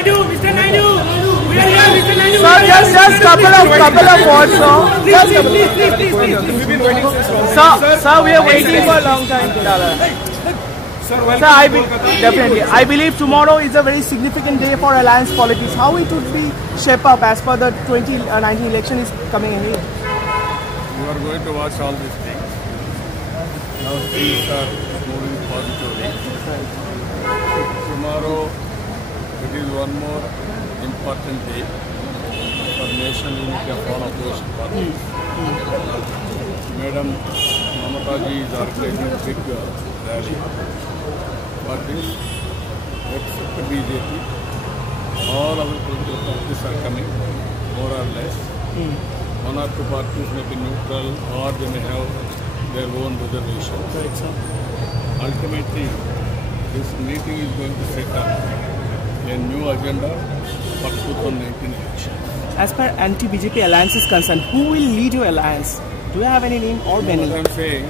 Mr. Naidu. We are here, Mr. Naidu. Sir, just couple of words, sir. Please. We've been waiting since long. Sir, we are waiting for a long time. Sir, definitely. I believe tomorrow is a very significant day for alliance politics. How it would be shape up as per the 2019 election is coming in. You are going to watch all these things. Now things are moving positively. Tomorrow it is one more important day for national unity of all opposition parties. Madam Mamata ji is organizing a big rally for this. Except BJP, all our political parties are coming, more or less. One or two parties may be neutral or they may have their own reservations. Right, sir. Ultimately, this meeting is going to set up a new agenda for 2019 elections. As per anti-BJP alliance is concerned, who will lead your alliance? Do you have any name or many? What I am saying,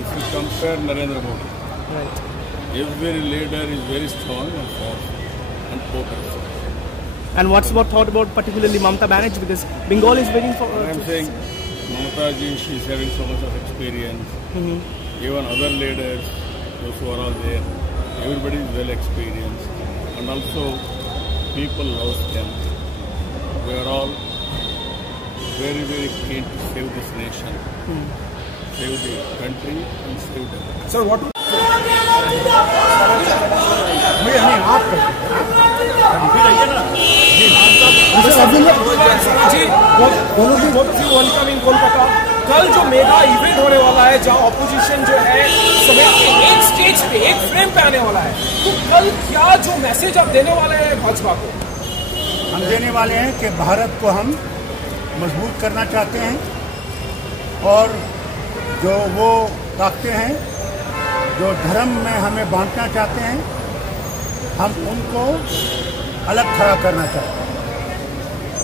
if you compare Narendra Modi, Right. every leader is very strong and powerful and potent. And what's about thought about particularly Mamata Banerjee, because Bengal is waiting for... I am saying, Mamata ji, she is having so much of experience. Even other leaders, those who are all there, everybody is well experienced. And also, people love them. We are all very, very keen to save this nation, save the country and save them. Sir, what? Welcome in Kolkata. कल जो mega event होने वाला है जहां opposition जो है समेत के एक स्टेज पे एक फ्रेम पे आने वाला है, तो कल क्या जो मैसेज आप देने वाले हैं भाजपा को? हम देने वाले हैं कि भारत को हम मजबूत करना चाहते हैं और जो वो ताकतें हैं जो धर्म में हमें बांटना चाहते हैं, हम उनको अलग खड़ा करना चाहते हैं।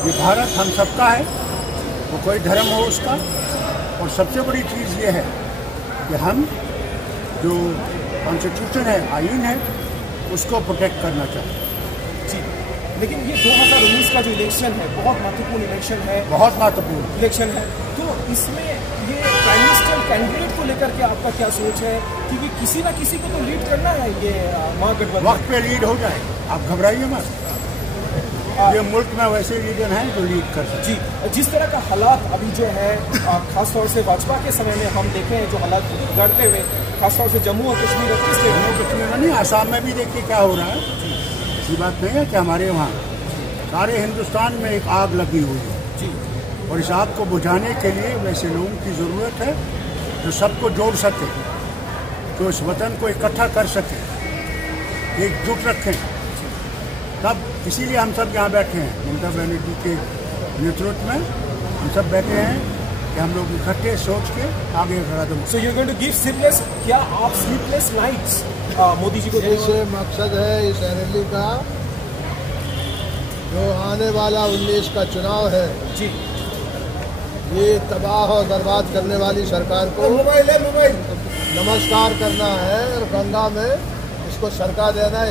ये भारत हम सबका है, वो कोई धर्म हो उसका। और सबसे बड़ी चीज़ ये है कि हम जो कॉन्स्टिट्यूशन है, आईन है, उसको प्रोटेक्ट करना चाहते हैं। जी, लेकिन ये 2019 का जो इलेक्शन है बहुत महत्वपूर्ण इलेक्शन है, बहुत महत्वपूर्ण इलेक्शन है, तो इसमें ये प्राइम मिनिस्टर कैंडिडेट को लेकर के आपका क्या सोच है? क्योंकि किसी ना किसी को तो लीड करना है ये महागठबंधन। वक्त पे लीड हो जाए, आप घबराइए मत। ये मुल्क में वैसे लीडर हैं जो लीड कर सकते हैं। जी, जिस तरह का हालात अभी जो है खासतौर से भाजपा के समय में हम देखे हैं जो हालात बढ़ते हुए, खासतौर से जम्मू और कश्मीर नहीं, आसाम में भी देखिए क्या हो रहा है। ऐसी बात नहीं है कि हमारे वहाँ सारे हिंदुस्तान में एक आग लगी हुई है जी, और इस आग को बुझाने के लिए वैसे लोगों की ज़रूरत है जो सबको जोड़ सके, जो इस वतन को इकट्ठा कर सके, एकजुट रखें। तब इसीलिए हम सब यहाँ बैठे हैं, ममता बनर्जी के नेतृत्व में हम सब बैठे हैं कि हम लोग इकट्ठे सोच के आगे कदम। So you going to give sleepless, क्या आप स्लीपलेस नाइट्स मोदी जी को? ये मकसद है इस रैली का, जो आने वाला 19 का चुनाव है जी, ये तबाह और बर्बाद करने वाली सरकार को नमस्कार करना है और गंगा में इसको सरकार देना है।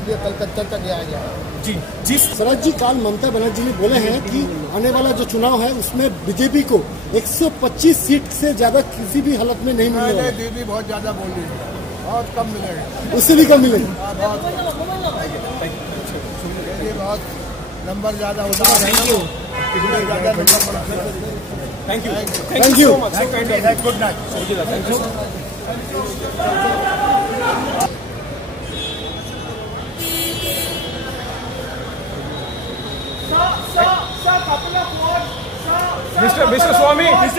इसलिए कलकत्ता तक आया गया जी। जिस शरद जी काल ममता बनर्जी ने बोले हैं कि आने वाला जो चुनाव है उसमें बीजेपी को 125 सीट से ज्यादा किसी भी हालत में नहीं मिलेगा। दीदी बहुत ज्यादा बोल रही है, बहुत कम मिलेगा, उससे भी कम मिलेगा। बहुत नंबर ज्यादा होता है। Thank you so much, good night. Thank you. Mr. Swami, just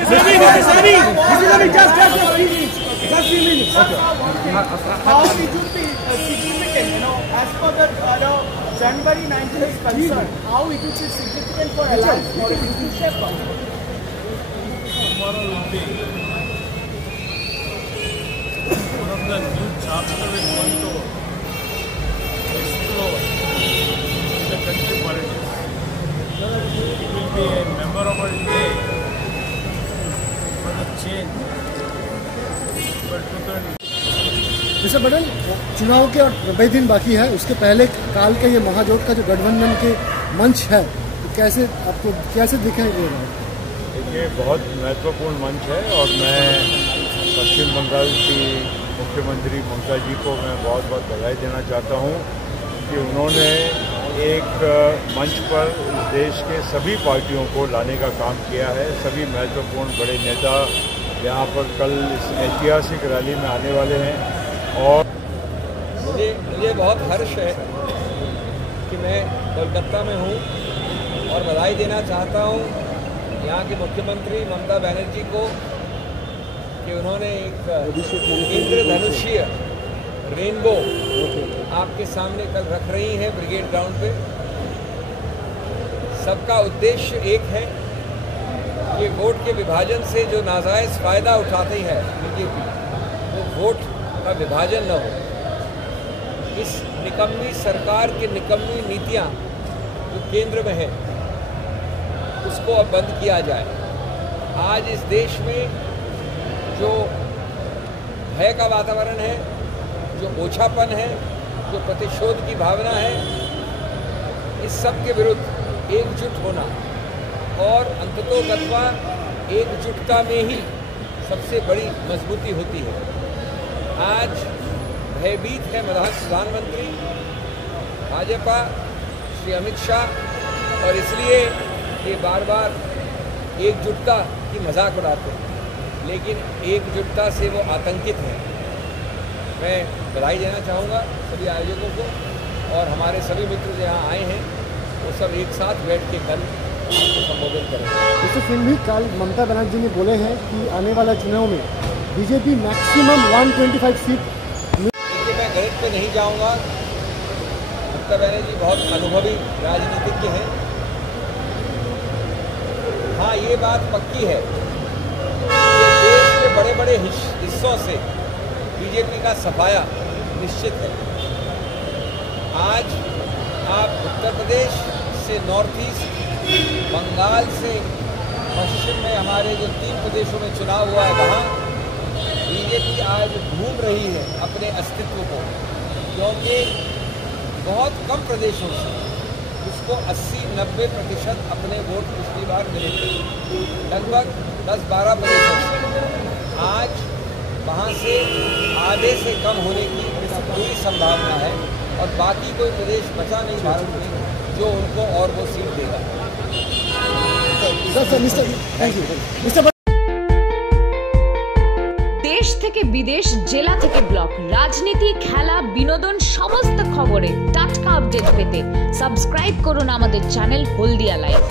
3 minutes. Okay. How it would be significant, as per the January 19th is concerned, how it would be significant for alliance politics to shape up? Tomorrow will be one of the new chapters we are going to explore in the country politics. It will be a memorable day for the change for 2020. जैसे button चुनाव के और 90 दिन बाकी है, उसके पहले काल के ये महाजोट का जो गठबंधन के मंच है, तो कैसे दिखाई दे रहा है? ये बहुत महत्वपूर्ण मंच है और मैं पश्चिम बंगाल की मुख्यमंत्री ममता जी को मैं बहुत बहुत बधाई देना चाहता हूँ कि उन्होंने एक मंच पर देश के सभी पार्टियों को लाने का काम किया है। सभी महत्वपूर्ण बड़े नेता यहाँ पर कल इस ऐतिहासिक रैली में आने वाले हैं और मुझे बहुत हर्ष है कि मैं कोलकाता में हूँ और बधाई देना चाहता हूँ यहाँ के मुख्यमंत्री ममता बनर्जी को कि उन्होंने एक इंद्रधनुषीय रेनबो आपके सामने कल रख रही है ब्रिगेड ग्राउंड पे। सबका उद्देश्य एक है कि वोट के विभाजन से जो नाजायज़ फ़ायदा उठाती है बीजेपी, वो वोट का विभाजन न हो। इस निकम्मी सरकार की निकम्मी नीतियाँ जो केंद्र में है उसको अब बंद किया जाए। आज इस देश में जो भय का वातावरण है, जो ओछापन है, जो प्रतिशोध की भावना है, इस सब के विरुद्ध एकजुट होना और अंततोगत्वा एकजुटता में ही सबसे बड़ी मजबूती होती है। आज भयभीत है प्रधानमंत्री भाजपा श्री अमित शाह और इसलिए ये बार बार एकजुटता की मजाक उड़ाते हैं, लेकिन एकजुटता से वो आतंकित हैं। मैं बधाई देना चाहूँगा सभी आयोजकों को और हमारे सभी मित्र जो यहाँ आए हैं वो सब एक साथ बैठ के कल आपको संबोधन करेंगे। इससे फिर भी कल ममता बनर्जी ने बोले हैं कि आने वाला चुनाव में बीजेपी मैक्सिमम 125 सीट। देखिए, मैं गणित पे नहीं जाऊँगा। ममता बनर्जी बहुत अनुभवी राजनीतिज्ञ हैं। हाँ, ये बात पक्की है कि देश के बड़े बड़े हिस्सों से बीजेपी का सफाया निश्चित है। आज आप उत्तर प्रदेश से नॉर्थ ईस्ट, बंगाल से पश्चिम में हमारे जो 3 प्रदेशों में चुनाव हुआ है, वहाँ बीजेपी आज घूम रही है अपने अस्तित्व को, क्योंकि बहुत कम प्रदेशों से उसको 80-90% अपने वोट पिछली बार मिले थे। लगभग 10-12 प्रदेशों से आज वहाँ से आधे से कम होने की पूरी संभावना है और बाकी कोई प्रदेश बचा नहीं भारत में जो उनको और वो सीट देगा। देश থেকে বিদেশ, জেলা থেকে ব্লক, রাজনীতি, খেলা, বিনোদন সমস্ত খবরে টাটকা আপডেট পেতে সাবস্ক্রাইব করুন আমাদের চ্যানেল হলদিয়া লাইভ।